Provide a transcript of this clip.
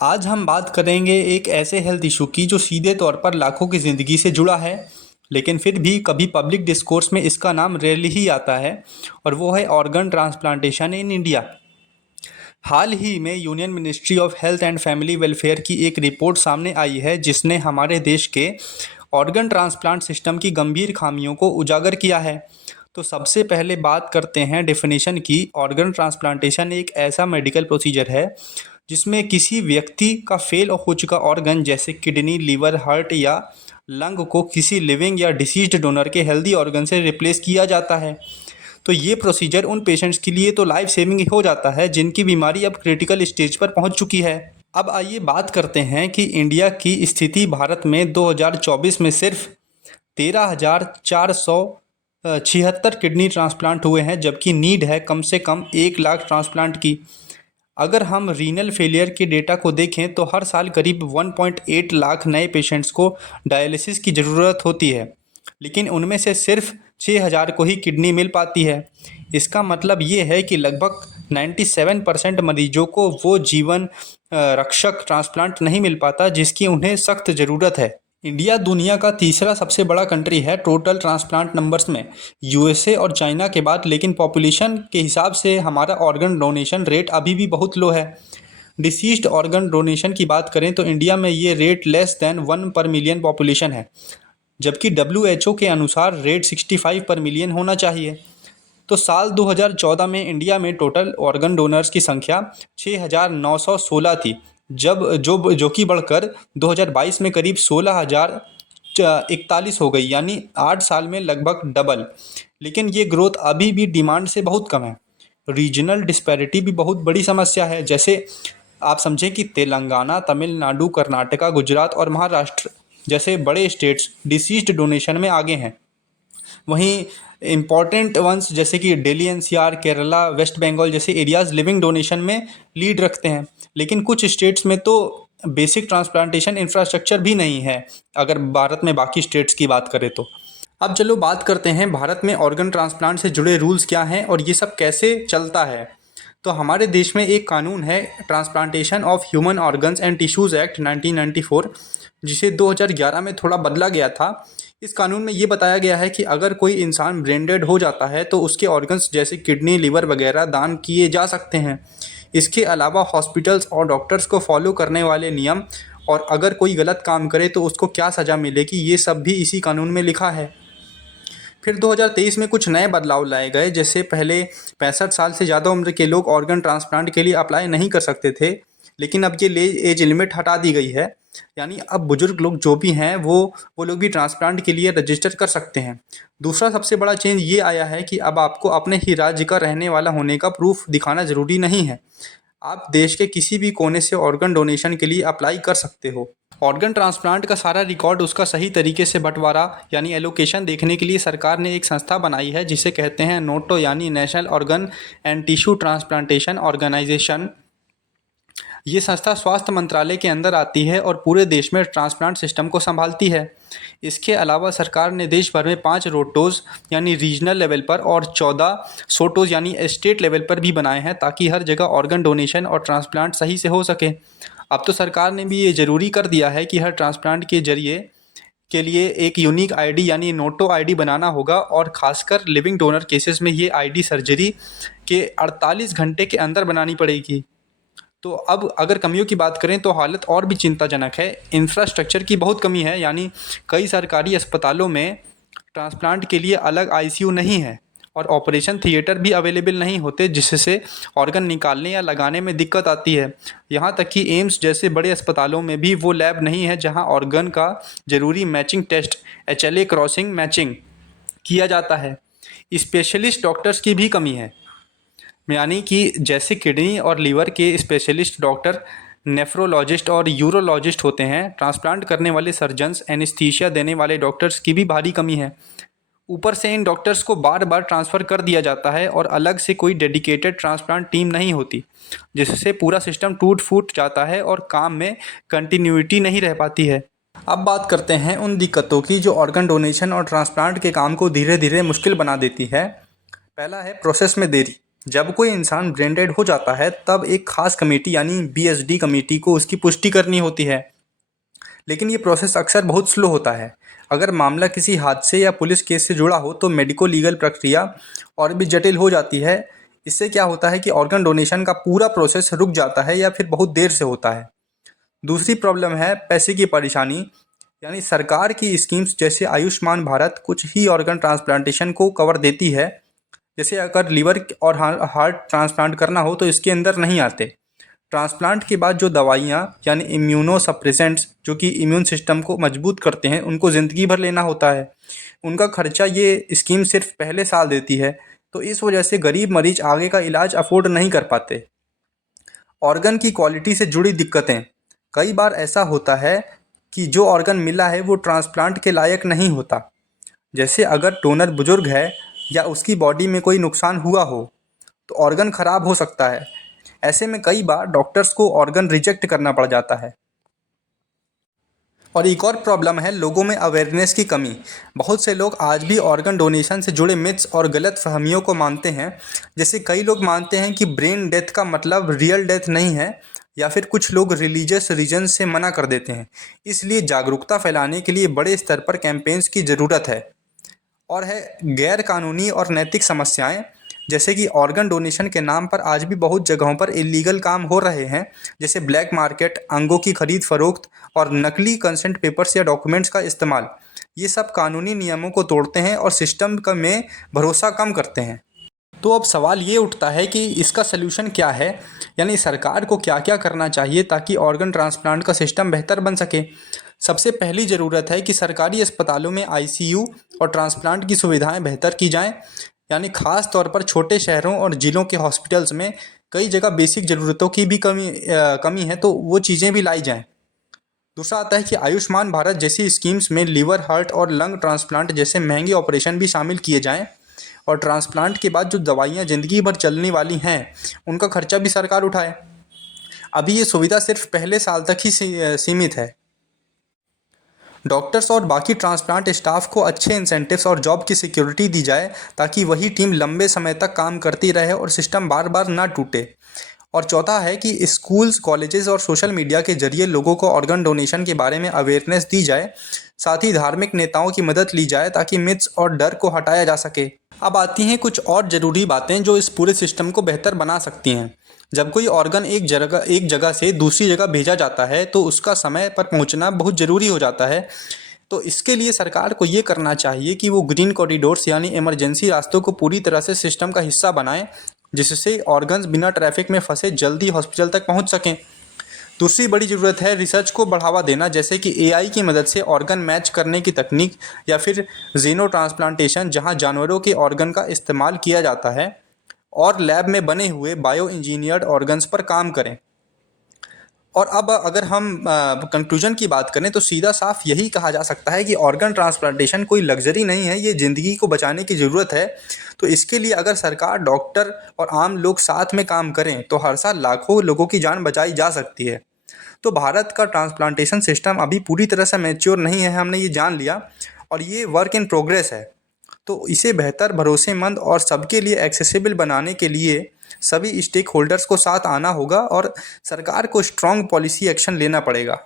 आज हम बात करेंगे एक ऐसे हेल्थ इशू की जो सीधे तौर पर लाखों की ज़िंदगी से जुड़ा है, लेकिन फिर भी कभी पब्लिक डिस्कोर्स में इसका नाम रेयरली ही आता है, और वो है ऑर्गन ट्रांसप्लांटेशन इन इंडिया। हाल ही में union ministry of health and family welfare की एक रिपोर्ट सामने आई है जिसने हमारे देश के ऑर्गन ट्रांसप्लांट सिस्टम की गंभीर खामियों को उजागर किया है। तो सबसे पहले बात करते हैं डेफिनेशन की। ऑर्गन ट्रांसप्लांटेशन एक ऐसा मेडिकल प्रोसीजर है जिसमें किसी व्यक्ति का फेल हो चुका ऑर्गन जैसे किडनी, लीवर, हार्ट या लंग को किसी लिविंग या डिसीज्ड डोनर के हेल्दी ऑर्गन से रिप्लेस किया जाता है। तो ये प्रोसीजर उन पेशेंट्स के लिए तो लाइफ सेविंग हो जाता है जिनकी बीमारी अब क्रिटिकल स्टेज पर पहुंच चुकी है। अब आइए बात करते हैं कि इंडिया की स्थिति। भारत में 2024 में सिर्फ 13,476 किडनी ट्रांसप्लांट हुए हैं, जबकि नीड है कम से कम 1 लाख ट्रांसप्लांट की। अगर हम रीनल फेलियर के डेटा को देखें तो हर साल करीब 1.8 लाख नए पेशेंट्स को डायलिसिस की ज़रूरत होती है, लेकिन उनमें से सिर्फ 6,000 को ही किडनी मिल पाती है। इसका मतलब ये है कि लगभग 97% मरीजों को वो जीवन रक्षक ट्रांसप्लांट नहीं मिल पाता जिसकी उन्हें सख्त ज़रूरत है। इंडिया दुनिया का तीसरा सबसे बड़ा कंट्री है टोटल ट्रांसप्लांट नंबर्स में, यूएसए और चाइना के बाद, लेकिन पॉपुलेशन के हिसाब से हमारा ऑर्गन डोनेशन रेट अभी भी बहुत लो है। डिसीज्ड ऑर्गन डोनेशन की बात करें तो इंडिया में ये रेट लेस दैन 1 पर मिलियन पॉपुलेशन है, जबकि डब्ल्यूएचओ के अनुसार रेट 65 पर मिलियन होना चाहिए। तो साल 2014 में इंडिया में टोटल ऑर्गन डोनर्स की संख्या 6,916 थी, जो कि बढ़कर 2022 में करीब 16,041 हो गई, यानी 8 साल में लगभग डबल। लेकिन ये ग्रोथ अभी भी डिमांड से बहुत कम है। रीजनल डिस्पैरिटी भी बहुत बड़ी समस्या है। जैसे आप समझें कि तेलंगाना, तमिलनाडु, कर्नाटका, गुजरात और महाराष्ट्र जैसे बड़े स्टेट्स डिसीज्ड डोनेशन में आगे हैं, वहीं इम्पॉर्टेंट वंस जैसे कि दिल्ली एनसीआर, केरला, वेस्ट बंगाल जैसे एरियाज़ लिविंग डोनेशन में लीड रखते हैं। लेकिन कुछ स्टेट्स में तो बेसिक ट्रांसप्लांटेशन इंफ्रास्ट्रक्चर भी नहीं है, अगर भारत में बाकी स्टेट्स की बात करें तो। अब चलो बात करते हैं भारत में ऑर्गन ट्रांसप्लांट से जुड़े रूल्स क्या हैं और ये सब कैसे चलता है। तो हमारे देश में एक कानून है, transplantation of human organs and tissues act 1994, जिसे 2011 में थोड़ा बदला गया था। इस कानून में ये बताया गया है कि अगर कोई इंसान ब्रेन डेड हो जाता है तो उसके ऑर्गन्स जैसे किडनी, लिवर वगैरह दान किए जा सकते हैं। इसके अलावा हॉस्पिटल्स और डॉक्टर्स को फॉलो करने वाले नियम और अगर कोई गलत काम करे तो उसको क्या सज़ा मिलेगी, ये सब भी इसी कानून में लिखा है। फिर 2023 में कुछ नए बदलाव लाए गए, जैसे पहले 65 साल से ज़्यादा उम्र के लोग ऑर्गन ट्रांसप्लांट के लिए अप्लाई नहीं कर सकते थे, लेकिन अब ये एज लिमिट हटा दी गई है। यानी अब बुजुर्ग लोग जो भी हैं वो लोग भी ट्रांसप्लांट के लिए रजिस्टर कर सकते हैं। दूसरा सबसे बड़ा चेंज ये आया है कि अब आपको अपने ही राज्य का रहने वाला होने का प्रूफ दिखाना ज़रूरी नहीं है। आप देश के किसी भी कोने से ऑर्गन डोनेशन के लिए अप्लाई कर सकते हो। ऑर्गन ट्रांसप्लांट का सारा रिकॉर्ड, उसका सही तरीके से बंटवारा यानी एलोकेशन देखने के लिए सरकार ने एक संस्था बनाई है जिसे कहते हैं नोटो, यानी national organ and tissue transplantation organisation. ये संस्था स्वास्थ्य मंत्रालय के अंदर आती है और पूरे देश में ट्रांसप्लांट सिस्टम को संभालती है। इसके अलावा सरकार ने देश भर में 5 रोटोज़ यानी रीजनल लेवल पर और 14 सोटोज़ यानी स्टेट लेवल पर भी बनाए हैं, ताकि हर जगह ऑर्गन डोनेशन और ट्रांसप्लांट सही से हो सके। अब तो सरकार ने भी ये ज़रूरी कर दिया है कि हर ट्रांसप्लांट के जरिए के लिए एक यूनिक आईडी यानी नोटो आईडी बनाना होगा, और ख़ासकर लिविंग डोनर केसेस में ये आईडी सर्जरी के 48 घंटे के अंदर बनानी पड़ेगी। तो अब अगर कमियों की बात करें तो हालत और भी चिंताजनक है। इंफ्रास्ट्रक्चर की बहुत कमी है, यानी कई सरकारी अस्पतालों में ट्रांसप्लांट के लिए अलग आईसीयू नहीं है और ऑपरेशन थिएटर भी अवेलेबल नहीं होते, जिससे ऑर्गन निकालने या लगाने में दिक्कत आती है। यहाँ तक कि एम्स जैसे बड़े अस्पतालों में भी वो लैब नहीं है जहाँ ऑर्गन का ज़रूरी matching test HLA crossing matching किया जाता है। स्पेशलिस्ट डॉक्टर्स की भी कमी है, यानी कि जैसे किडनी और लीवर के स्पेशलिस्ट डॉक्टर, नेफ्रोलॉजिस्ट और यूरोलॉजिस्ट होते हैं, ट्रांसप्लांट करने वाले सर्जन्स, एनेस्थीसिया देने वाले डॉक्टर्स की भी भारी कमी है। ऊपर से इन डॉक्टर्स को बार बार ट्रांसफ़र कर दिया जाता है और अलग से कोई डेडिकेटेड ट्रांसप्लांट टीम नहीं होती, जिससे पूरा सिस्टम टूट फूट जाता है और काम में कंटिन्यूटी नहीं रह पाती है। अब बात करते हैं उन दिक्कतों की जो ऑर्गन डोनेशन और ट्रांसप्लांट के काम को धीरे धीरे मुश्किल बना देती है। पहला है प्रोसेस में देरी। जब कोई इंसान ब्रेन डेड हो जाता है तब एक खास कमेटी यानी BSD कमेटी को उसकी पुष्टि करनी होती है, लेकिन ये प्रोसेस अक्सर बहुत स्लो होता है। अगर मामला किसी हादसे या पुलिस केस से जुड़ा हो तो मेडिको लीगल प्रक्रिया और भी जटिल हो जाती है। इससे क्या होता है कि ऑर्गन डोनेशन का पूरा प्रोसेस रुक जाता है या फिर बहुत देर से होता है। दूसरी प्रॉब्लम है पैसे की परेशानी, यानी सरकार की स्कीम्स जैसे आयुष्मान भारत कुछ ही ऑर्गन ट्रांसप्लांटेशन को कवर देती है। जैसे अगर लीवर और हार्ट ट्रांसप्लांट करना हो तो इसके अंदर नहीं आते। ट्रांसप्लांट के बाद जो दवाइयाँ यानी इम्यूनो सप्रेसेंट्स जो कि इम्यून सिस्टम को मजबूत करते हैं उनको ज़िंदगी भर लेना होता है। उनका खर्चा ये स्कीम सिर्फ पहले साल देती है, तो इस वजह से गरीब मरीज आगे का इलाज अफोर्ड नहीं कर पाते। ऑर्गन की क्वालिटी से जुड़ी दिक्कतें, कई बार ऐसा होता है कि जो ऑर्गन मिला है वो ट्रांसप्लांट के लायक नहीं होता। जैसे अगर डोनर बुजुर्ग है या उसकी बॉडी में कोई नुकसान हुआ हो तो ऑर्गन खराब हो सकता है। ऐसे में कई बार डॉक्टर्स को ऑर्गन रिजेक्ट करना पड़ जाता है। और एक और प्रॉब्लम है लोगों में अवेयरनेस की कमी। बहुत से लोग आज भी ऑर्गन डोनेशन से जुड़े मिथ्स और गलत फहमियों को मानते हैं। जैसे कई लोग मानते हैं कि ब्रेन डेथ का मतलब रियल डेथ नहीं है, या फिर कुछ लोग रिलीजियस रीजन से मना कर देते हैं। इसलिए जागरूकता फैलाने के लिए बड़े स्तर पर कैंपेन्स की ज़रूरत है। और है गैर कानूनी और नैतिक समस्याएं, जैसे कि ऑर्गन डोनेशन के नाम पर आज भी बहुत जगहों पर इलीगल काम हो रहे हैं। जैसे ब्लैक मार्केट, अंगों की खरीद फरोख्त और नकली कंसेंट पेपर्स या डॉक्यूमेंट्स का इस्तेमाल। ये सब कानूनी नियमों को तोड़ते हैं और सिस्टम का में भरोसा कम करते हैं। तो अब सवाल ये उठता है कि इसका सलूशन क्या है, यानी सरकार को क्या क्या करना चाहिए ताकि ऑर्गन ट्रांसप्लांट का सिस्टम बेहतर बन सके। सबसे पहली ज़रूरत है कि सरकारी अस्पतालों में ICU और ट्रांसप्लांट की सुविधाएं बेहतर की जाएं, यानी ख़ास तौर पर छोटे शहरों और ज़िलों के हॉस्पिटल्स में कई जगह बेसिक ज़रूरतों की भी कमी है, तो वो चीज़ें भी लाई जाएं। दूसरा आता है कि आयुष्मान भारत जैसी स्कीम्स में लीवर, हार्ट और लंग ट्रांसप्लांट जैसे महंगे ऑपरेशन भी शामिल किए जाएं, और ट्रांसप्लांट के बाद जो दवाइयाँ ज़िंदगी भर चलने वाली हैं उनका खर्चा भी सरकार उठाए। अभी ये सुविधा सिर्फ पहले साल तक ही सीमित है। डॉक्टर्स और बाकी ट्रांसप्लांट स्टाफ को अच्छे इंसेंटिव्स और जॉब की सिक्योरिटी दी जाए ताकि वही टीम लंबे समय तक काम करती रहे और सिस्टम बार बार ना टूटे। और चौथा है कि स्कूल्स, कॉलेजेस और सोशल मीडिया के जरिए लोगों को ऑर्गन डोनेशन के बारे में अवेयरनेस दी जाए। साथ ही धार्मिक नेताओं की मदद ली जाए ताकि मिथ्स और डर को हटाया जा सके। अब आती हैं कुछ और ज़रूरी बातें जो इस पूरे सिस्टम को बेहतर बना सकती हैं। जब कोई ऑर्गन एक जगह से दूसरी जगह भेजा जाता है तो उसका समय पर पहुंचना बहुत ज़रूरी हो जाता है। तो इसके लिए सरकार को ये करना चाहिए कि वो ग्रीन कॉरिडोर्स यानी इमरजेंसी रास्तों को पूरी तरह से सिस्टम का हिस्सा बनाएं, जिससे ऑर्गन्स बिना ट्रैफिक में फंसे जल्दी हॉस्पिटल तक पहुंच सकें। दूसरी बड़ी ज़रूरत है रिसर्च को बढ़ावा देना, जैसे कि AI की मदद से ऑर्गन मैच करने की तकनीक, या फिर जीनो ट्रांसप्लांटेशन जहां जानवरों के ऑर्गन का इस्तेमाल किया जाता है, और लैब में बने हुए बायो इंजीनियर्ड ऑर्गन्स पर काम करें। और अब अगर हम कंक्लूजन की बात करें तो सीधा साफ यही कहा जा सकता है कि ऑर्गन ट्रांसप्लांटेशन कोई लग्जरी नहीं है, ये ज़िंदगी को बचाने की ज़रूरत है। तो इसके लिए अगर सरकार, डॉक्टर और आम लोग साथ में काम करें तो हर साल लाखों लोगों की जान बचाई जा सकती है। तो भारत का ट्रांसप्लांटेशन सिस्टम अभी पूरी तरह से मैच्योर नहीं है, हमने ये जान लिया, और ये वर्क इन प्रोग्रेस है। तो इसे बेहतर, भरोसेमंद और सबके लिए एक्सेसिबल बनाने के लिए सभी स्टेक होल्डर्स को साथ आना होगा और सरकार को स्ट्रॉन्ग पॉलिसी एक्शन लेना पड़ेगा।